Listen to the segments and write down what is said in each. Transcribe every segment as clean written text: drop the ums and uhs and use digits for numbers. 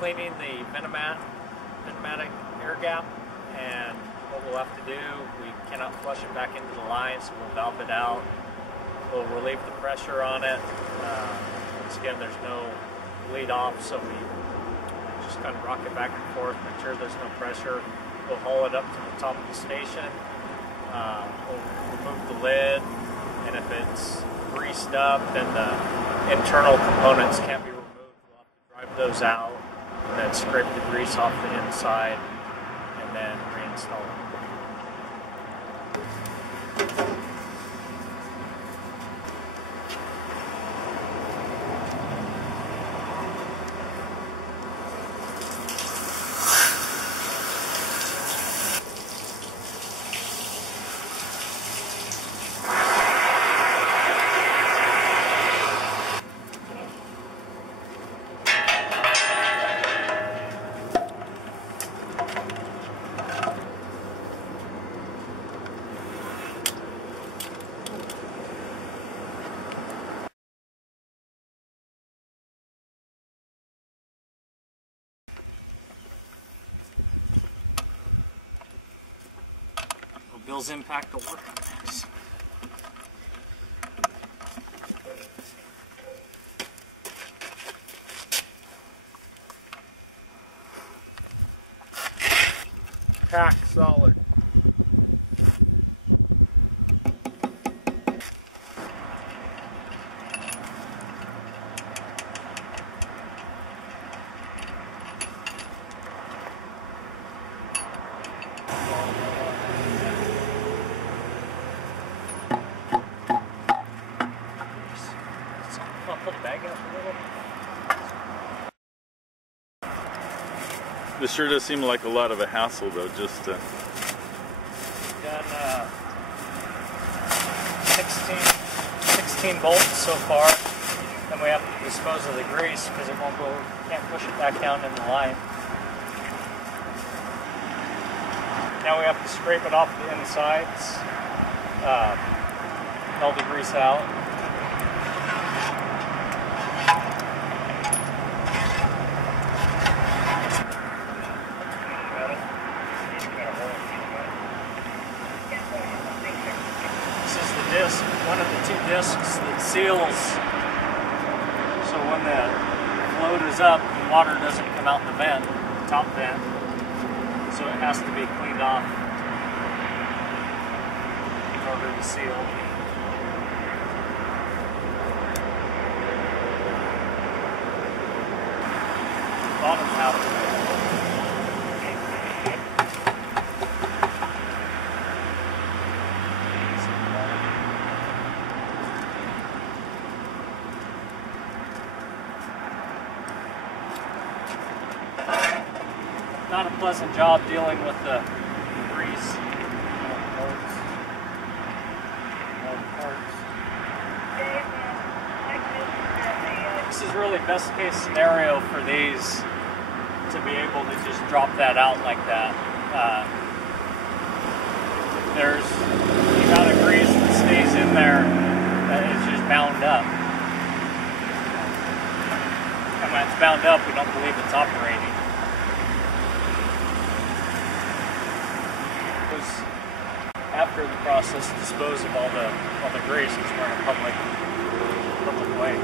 cleaning the Ventomatic air gap, and what we'll have to do, we cannot flush it back into the line, so we'll valve it out. We'll relieve the pressure on it. Once again, there's no bleed off, so we just kind of rock it back and forth, make sure there's no pressure. We'll haul it up to the top of the station. We'll remove the lid, and if it's greased up, then the internal components can't be removed. We'll have to drive those out, and then scrape the grease off the inside, and then reinstall it. Bill's impact will work on this. Pack solid. I'll pull the bag out a little. This sure does seem like a lot of a hassle, though, just to... Done 16 bolts so far. Then we have to dispose of the grease because it won't go, can't push it back down in the line. Now we have to scrape it off the insides, all the grease out. Disc, one of the two discs that seals, so when the float is up, the water doesn't come out the vent, the top vent, so it has to be cleaned off in order to seal. Bottom half of it. Not a pleasant job dealing with the grease. This is really best case scenario for these to be able to just drop that out like that. There's the amount of grease that stays in there that is just bound up. And when it's bound up, we don't believe it's operating. After the process, dispose of all the grease because we're in a public way.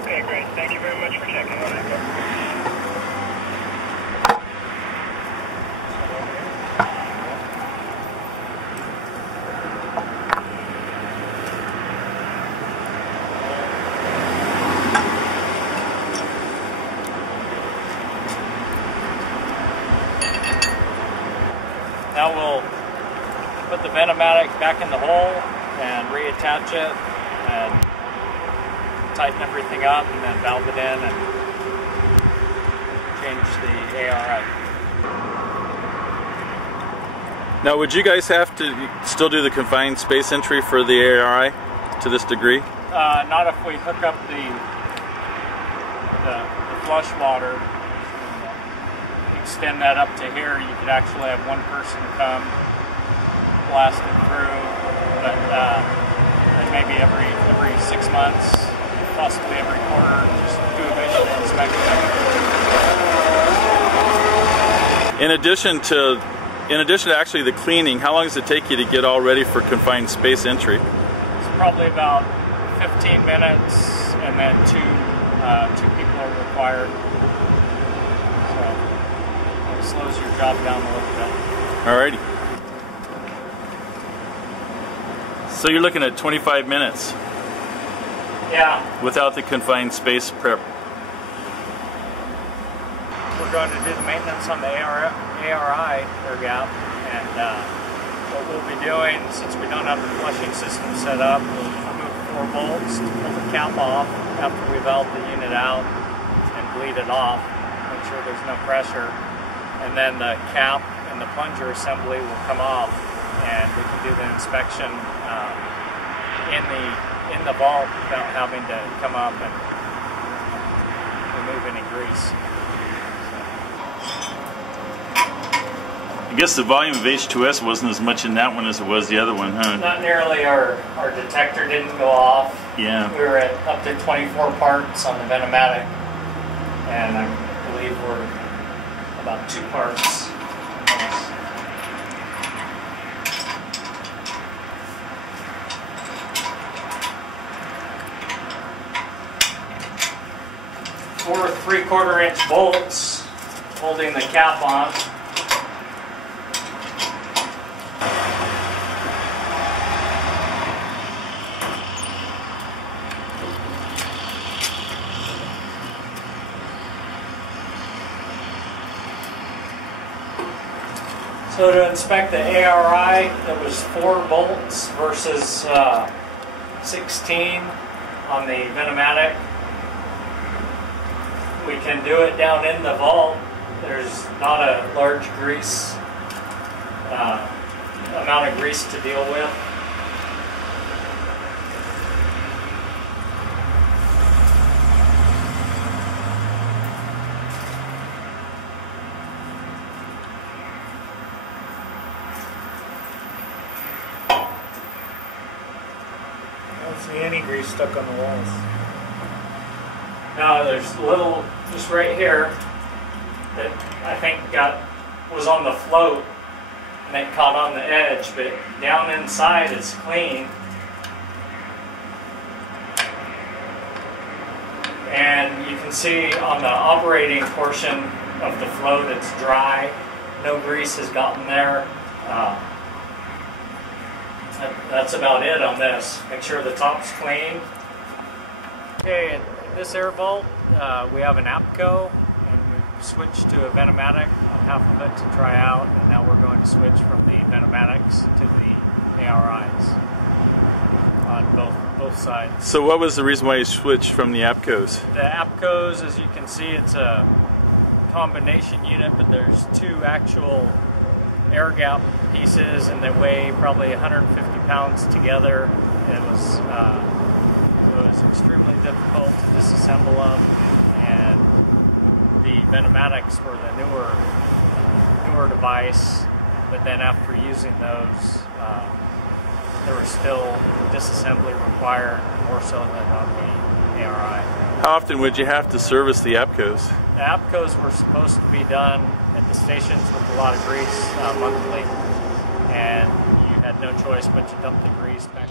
Okay, great. Thank you very much for checking on that. Now we'll put the Ventomatic back in the hole and reattach it and tighten everything up and then valve it in and change the ARI. Now, would you guys have to still do the confined space entry for the ARI to this degree? Not if we hook up the flush water, extend that up to here. You could actually have one person come, blast it through, but and maybe every 6 months, possibly every quarter, just do a visual inspection. In addition to actually the cleaning, how long does it take you to get all ready for confined space entry? It's probably about 15 minutes, and then two people are required. So it slows your job down a little bit. Alrighty. So you're looking at 25 minutes. Yeah. Without the confined space prep. We're going to do the maintenance on the ARI air gap, and what we'll be doing, since we don't have the flushing system set up, we'll remove 4 bolts, pull the cap off after we valve the unit out and bleed it off, make sure there's no pressure, and then the cap and the plunger assembly will come off, and we can do the inspection in the vault without having to come up and remove any grease. I guess the volume of H2S wasn't as much in that one as it was the other one, huh? Not nearly. Our detector didn't go off. Yeah. We were at up to 24 parts on the Ventomat, and I believe we're about 2 parts. Four 3/4-inch bolts holding the cap on. So to inspect the ARI, it was 4 bolts versus 16 on the Ventomat. We can do it down in the vault. There's not a large grease amount of grease to deal with. I don't see any grease stuck on the walls. No, there's a little, just right here, that I think was on the float and it caught on the edge, but down inside it's clean. And you can see on the operating portion of the float it's dry. No grease has gotten there. That's about it on this. Make sure the top's clean. Okay, in this air vault, we have an APCO, and we've switched to a Ventomat on half of it to try out, and now we're going to switch from the Ventomatics to the ARIs on both sides. So what was the reason why you switched from the APCOs? The APCOs, as you can see, it's a combination unit, but there's 2 actual air gap pieces, and they weigh probably 150 pounds together. It was extremely difficult to disassemble them, and the Ventomatics were the newer device, but then after using those, there was still disassembly required, more so than on the ARI. How often would you have to service the APCOs? The APCOs were supposed to be done at the stations with a lot of grease monthly, and you had no choice but to dump the grease back.